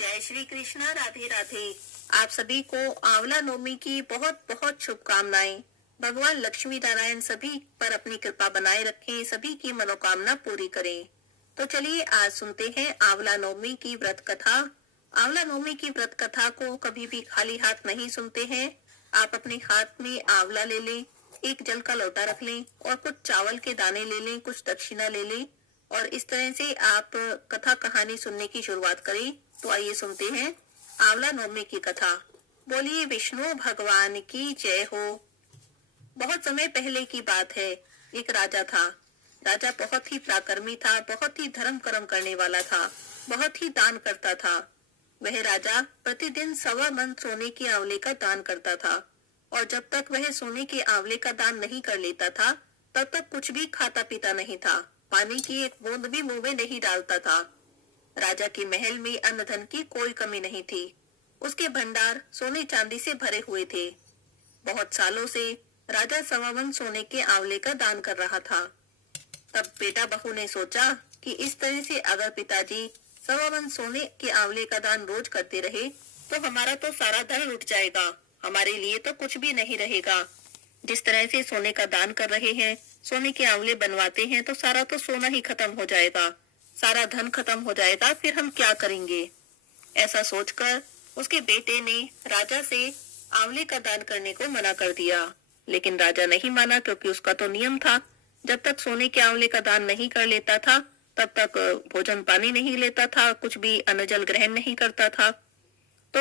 जय श्री कृष्णा। राधे राधे। आप सभी को आंवला नवमी की बहुत बहुत शुभकामनाएं। भगवान लक्ष्मी नारायण सभी पर अपनी कृपा बनाए रखें, सभी की मनोकामना पूरी करें। तो चलिए आज सुनते हैं आंवला नवमी की व्रत कथा। आंवला नवमी की व्रत कथा को कभी भी खाली हाथ नहीं सुनते हैं। आप अपने हाथ में आंवला ले लें, एक जल का लोटा रख लें और कुछ चावल के दाने ले लें, कुछ दक्षिणा ले लें और इस तरह से आप कथा कहानी सुनने की शुरुआत करें। तो आइए सुनते हैं आंवला नवमी की कथा। बोलिए विष्णु भगवान की जय हो। बहुत समय पहले की बात है। एक राजा था। राजा बहुत ही पराक्रमी था, बहुत ही धर्म कर्म करने वाला था, बहुत ही दान करता था। वह राजा प्रतिदिन 1.25 मन सोने के आंवले का दान करता था और जब तक वह सोने के आंवले का दान नहीं कर लेता था तब तक कुछ भी खाता पीता नहीं था, पानी की एक बूंद भी मुंह में नहीं डालता था। राजा के महल में अन्न धन की कोई कमी नहीं थी। उसके भंडार सोने चांदी से भरे हुए थे। बहुत सालों से राजा 1.25 मन सोने के आंवले का दान कर रहा था। तब बेटा बहू ने सोचा कि इस तरह से अगर पिताजी 1.25 मन सोने के आंवले का दान रोज करते रहे तो हमारा तो सारा धन लुट जाएगा, हमारे लिए तो कुछ भी नहीं रहेगा। जिस तरह से सोने का दान कर रहे हैं, सोने के आंवले बनवाते हैं तो सारा तो सोना ही खत्म हो जाएगा, सारा धन खत्म हो जाएगा, फिर हम क्या करेंगे। ऐसा सोचकर उसके बेटे ने राजा से आंवले का दान करने को मना कर दिया। लेकिन राजा नहीं माना क्योंकि उसका तो नियम था, जब तक सोने के आंवले का दान नहीं कर लेता था तब तक भोजन पानी नहीं लेता था, कुछ भी अन्न जल ग्रहण नहीं करता था। तो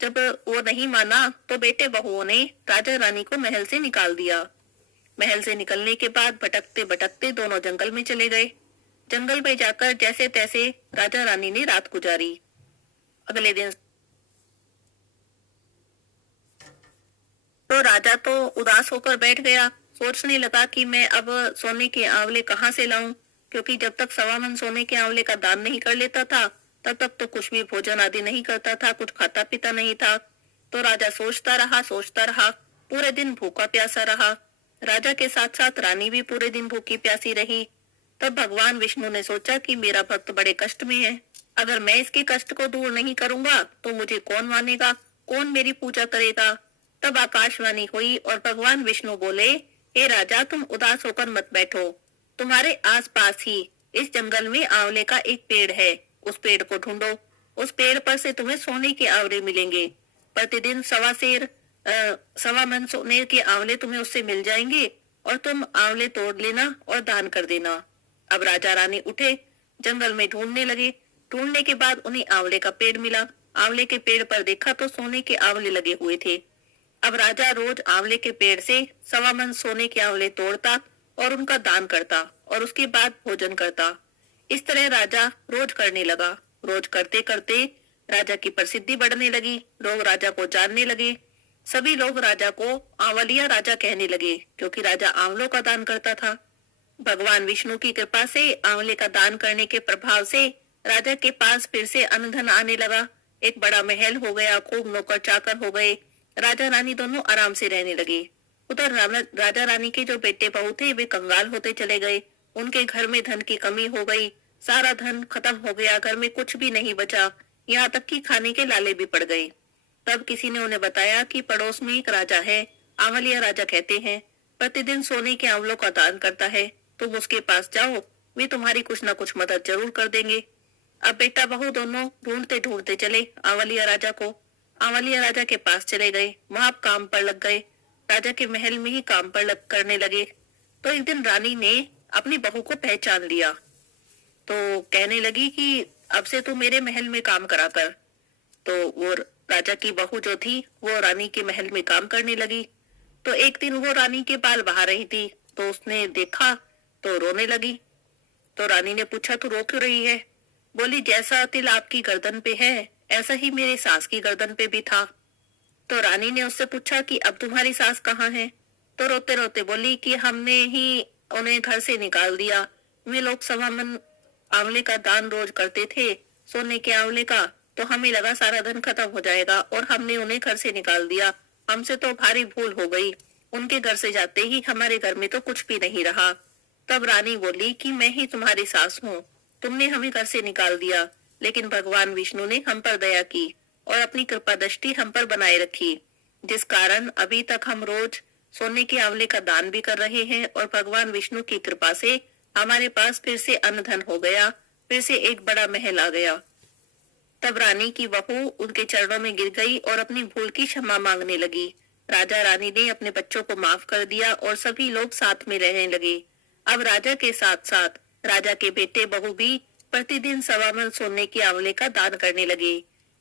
जब वो नहीं माना तो बेटे बहुओं ने राजा रानी को महल से निकाल दिया। महल से निकलने के बाद भटकते भटकते दोनों जंगल में चले गए। जंगल में जाकर जैसे तैसे राजा रानी ने रात गुजारी। अगले दिन तो राजा तो उदास होकर बैठ गया। सोचने लगा कि मैं अब सोने के आंवले कहाँ से लाऊं, क्योंकि जब तक 1.25 मन सोने के आंवले का दान नहीं कर लेता था तब तक तो कुछ भी भोजन आदि नहीं करता था, कुछ खाता पीता नहीं था। तो राजा सोचता रहा, पूरे दिन भूखा प्यासा रहा। राजा के साथ साथ रानी भी पूरे दिन भूखी प्यासी रही। तब भगवान विष्णु ने सोचा कि मेरा भक्त बड़े कष्ट में है, अगर मैं इसके कष्ट को दूर नहीं करूंगा तो मुझे कौन मानेगा, कौन मेरी पूजा करेगा। तब आकाशवाणी हुई और भगवान विष्णु बोले, हे राजा, तुम उदास होकर मत बैठो। तुम्हारे आसपास ही इस जंगल में आंवले का एक पेड़ है, उस पेड़ को ढूंढो। उस पेड़ पर से तुम्हें सोने के आंवले मिलेंगे। प्रतिदिन 1.25 मन सोने के आंवले तुम्हें उससे मिल जाएंगे और तुम आंवले तोड़ लेना और दान कर देना। अब राजा रानी उठे, जंगल में ढूंढने लगे। ढूंढने के बाद उन्हें आंवले का पेड़ मिला। आंवले के पेड़ पर देखा तो सोने के आंवले लगे हुए थे। अब राजा रोज आंवले के पेड़ से 1.25 मन सोने के आंवले तोड़ता और उनका दान करता और उसके बाद भोजन करता। इस तरह राजा रोज करने लगा। रोज करते करते राजा की प्रसिद्धि बढ़ने लगी। लोग राजा को जानने लगे। सभी लोग राजा को आंवलिया राजा कहने लगे क्योंकि राजा आंवलों का दान करता था। भगवान विष्णु की कृपा से आंवले का दान करने के प्रभाव से राजा के पास फिर से अन्न धन आने लगा। एक बड़ा महल हो गया, खूब नौकर चाकर हो गए। राजा रानी दोनों आराम से रहने लगे। उधर राजा रानी के जो बेटे बहू थे वे कंगाल होते चले गए। उनके घर में धन की कमी हो गई, सारा धन खत्म हो गया, घर में कुछ भी नहीं बचा, यहाँ तक कि खाने के लाले भी पड़ गए। तब किसी ने उन्हें बताया कि पड़ोस में एक राजा है, आंवलिया राजा कहते हैं, प्रतिदिन सोने के आंवलों का दान करता है, तुम उसके पास जाओ, वे तुम्हारी कुछ न कुछ मदद जरूर कर देंगे। अब बेटा बहू दोनों ढूंढते ढूंढते चले आंवलिया राजा को। आंवलिया राजा के पास चले गए, वहां काम पर लग गए। राजा के महल में ही काम पर करने लगे। तो एक दिन रानी ने अपनी बहू को पहचान लिया तो कहने लगी कि अब से तू मेरे महल में काम करा कर। तो वो राजा की बहू जो थी वो रानी के महल में काम करने लगी। तो एक दिन वो रानी के बाल बहा रही थी तो उसने देखा तो रोने लगी। तो रानी ने पूछा, तू रो क्यों रही है? बोली, जैसा तिल आपकी गर्दन पे है ऐसा ही मेरी सास की गर्दन पे भी था। तो रानी ने उससे पूछा कि अब तुम्हारी सास कहाँ है? तो रोते रोते बोली कि हमने ही उन्हें घर से निकाल दिया। वे लोग 1.25 मन आंवले का दान रोज करते थे, सोने के आंवले का, तो हमें लगा सारा धन खत्म हो जाएगा और हमने उन्हें घर से निकाल दिया। हमसे तो भारी भूल हो गई। उनके घर से जाते ही हमारे घर में तो कुछ भी नहीं रहा। तब रानी बोली कि मैं ही तुम्हारी सास हूँ, तुमने हमें घर से निकाल दिया, लेकिन भगवान विष्णु ने हम पर दया की और अपनी कृपा दृष्टि हम पर बनाए रखी, जिस कारण अभी तक हम रोज सोने के आंवले का दान भी कर रहे हैं और भगवान विष्णु की कृपा से हमारे पास फिर से अन्न धन हो गया, फिर से एक बड़ा महल आ गया। तब रानी की बहू उनके चरणों में गिर गई और अपनी भूल की क्षमा मांगने लगी। राजा रानी ने अपने बच्चों को माफ कर दिया और सभी लोग साथ में रहने लगे। अब राजा के साथ साथ राजा के बेटे बहू भी प्रतिदिन 1.25 मन सोने के आंवले का दान करने लगे।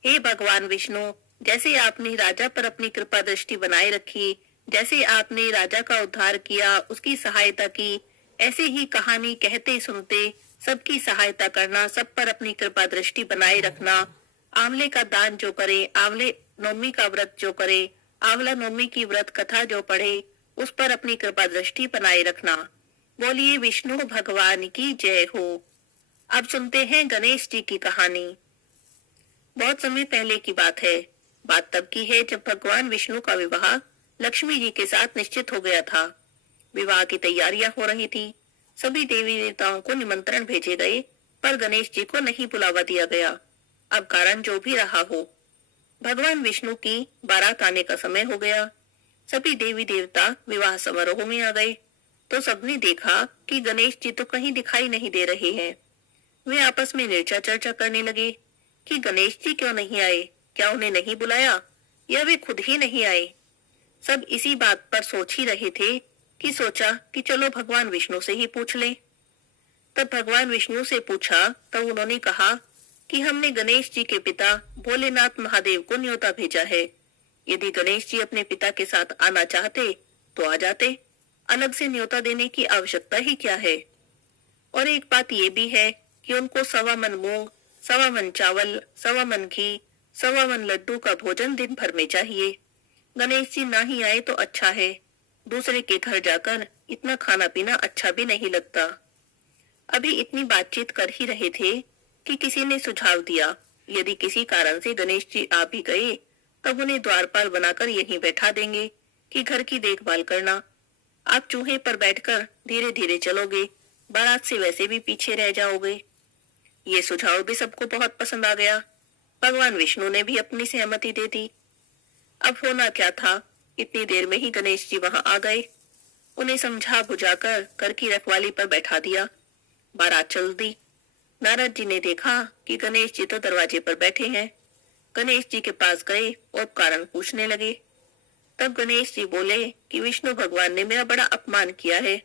हे भगवान विष्णु, जैसे आपने राजा पर अपनी कृपा दृष्टि बनाए रखी, जैसे आपने राजा का उद्धार किया, उसकी सहायता की, ऐसे ही कहानी कहते सुनते सबकी सहायता करना, सब पर अपनी कृपा दृष्टि बनाए रखना। आंवले का दान जो करे, आंवले नवमी का व्रत जो करे, आंवला नवमी की व्रत कथा जो पढ़े, उस पर अपनी कृपा दृष्टि बनाए रखना। बोलिए विष्णु भगवान की जय हो। अब सुनते हैं गणेश जी की कहानी। बहुत समय पहले की बात है। बात तब की है जब भगवान विष्णु का विवाह लक्ष्मी जी के साथ निश्चित हो गया था। विवाह की तैयारियां हो रही थी। सभी देवी देवताओं को निमंत्रण भेजे गए, पर गणेश जी को नहीं बुलावा दिया गया। अब कारण जो भी रहा हो, भगवान विष्णु की बारात आने का समय हो गया। सभी देवी देवता विवाह समारोह में आ गए तो सबने देखा कि गणेश जी तो कहीं दिखाई नहीं दे रहे हैं। वे आपस में निर्चा चर्चा करने लगे कि गणेश जी क्यों नहीं आए, क्या उन्हें नहीं बुलाया या वे खुद ही नहीं आए। सब इसी बात पर सोच ही रहे थे कि सोचा कि चलो भगवान विष्णु से ही पूछ लें। तब भगवान विष्णु से पूछा तब उन्होंने कहा कि हमने गणेश जी के पिता भोलेनाथ महादेव को न्योता भेजा है। यदि गणेश जी अपने पिता के साथ आना चाहते तो आ जाते, अलग से न्योता देने की आवश्यकता ही क्या है। और एक बात ये भी है कि उनको 1.25 मन मूंग, 1.25 मन चावल, 1.25 मन घी, 1.25 मन लड्डू का भोजन दिन भर में चाहिए। गणेश जी ना ही आए तो अच्छा है, दूसरे के घर जाकर इतना खाना पीना अच्छा भी नहीं लगता। अभी इतनी बातचीत कर ही रहे थे कि किसी ने सुझाव दिया, यदि किसी कारण से गणेश जी आ भी गए तब उन्हें द्वारपाल बनाकर यहीं बैठा देंगे कि घर की देखभाल करना। आप चूहे पर बैठकर धीरे धीरे चलोगे, बारात से वैसे भी पीछे रह जाओगे। ये सुझाव भी सबको बहुत पसंद आ गया। भगवान विष्णु ने भी अपनी सहमति दे दी। अब होना क्या था, इतनी देर में ही गणेश जी वहां आ गए। उन्हें समझा बुझाकर घर की रखवाली पर बैठा दिया। बारात चल दी। नारद जी ने देखा कि गणेश जी तो दरवाजे पर बैठे हैं। गणेश जी के पास गए और कारण पूछने लगे। तब गणेश जी बोले कि विष्णु भगवान ने मेरा बड़ा अपमान किया है।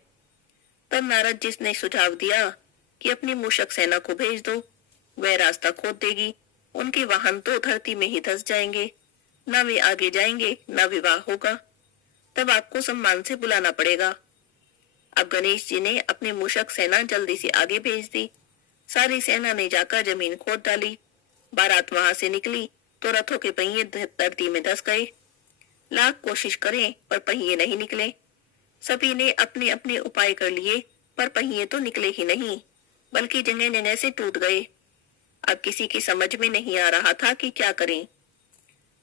तब नारद जी ने सुझाव दिया कि अपनी मूषक सेना को भेज दो, वह रास्ता खोद देगी। उनके वाहन तो धरती में ही धंस जाएंगे, न वे आगे जाएंगे न विवाह होगा। तब आपको सम्मान से बुलाना पड़ेगा। अब गणेश जी ने अपनी मूषक सेना जल्दी से आगे भेज दी। सारी सेना ने जाकर जमीन खोद डाली। बारात वहां से निकली तो रथों के पहिए धरती में धंस गए। लाख कोशिश करें पर पहिए नहीं निकले। सभी ने अपने अपने उपाय कर लिए पर पहिए तो निकले ही नहीं, बल्कि जगह जगह से टूट गए। अब किसी की समझ में नहीं आ रहा था कि क्या करें।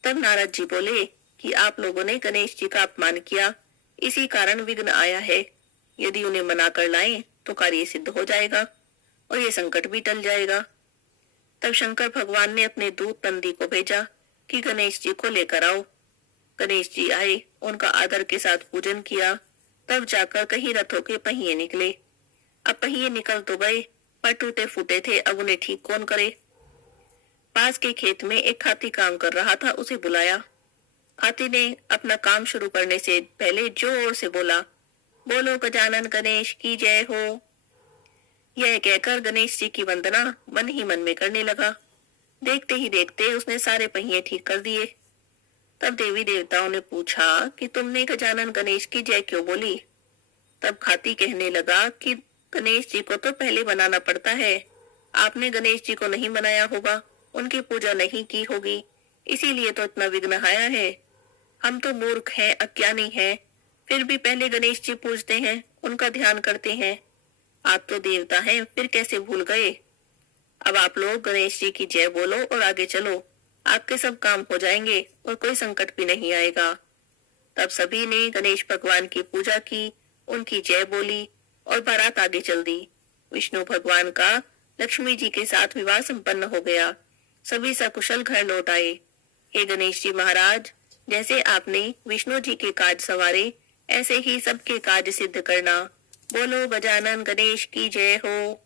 तब नारद जी बोले कि आप लोगों ने गणेश जी का अपमान किया, इसी कारण विघ्न आया है। यदि उन्हें मना कर लाएं तो कार्य सिद्ध हो जाएगा और ये संकट भी टल जाएगा। तब शंकर भगवान ने अपने दूत नंदी को भेजा कि गणेश जी को लेकर आओ। गणेश जी आए, उनका आदर के साथ पूजन किया, तब जाकर कहीं रथों के पहिए निकले। अब पहिए निकल तो गए पर टूटे फूटे थे, अब उन्हें ठीक कौन करे। पास के खेत में एक हाथी काम कर रहा था, उसे बुलाया। हाथी ने अपना काम शुरू करने से पहले जोर से बोला, बोलो गजानन गणेश की जय हो। यह कहकर गणेश जी की वंदना मन ही मन में करने लगा। देखते ही देखते उसने सारे पहिए ठीक कर दिए। तब देवी देवताओं ने पूछा कि तुमने गजानन गणेश की जय क्यों बोली। तब हाथी कहने लगा कि गणेश जी को तो पहले बनाना पड़ता है, आपने गणेश जी को नहीं बनाया होगा, उनकी पूजा नहीं की होगी, इसीलिए तो इतना विघ्न आया है। हम तो मूर्ख हैं, अज्ञानी हैं, फिर भी पहले गणेश जी पूजते हैं, उनका ध्यान करते हैं। आप तो देवता हैं, फिर कैसे भूल गए। अब आप लोग गणेश जी की जय बोलो और आगे चलो, आपके सब काम हो जाएंगे और कोई संकट भी नहीं आएगा। तब सभी ने गणेश भगवान की पूजा की, उनकी जय बोली और बारात आगे चल दी। विष्णु भगवान का लक्ष्मी जी के साथ विवाह संपन्न हो गया। सभी सकुशल घर लौट आए। हे गणेश जी महाराज, जैसे आपने विष्णु जी के काज सवारे, ऐसे ही सबके काज सिद्ध करना। बोलो गजानन गणेश की जय हो।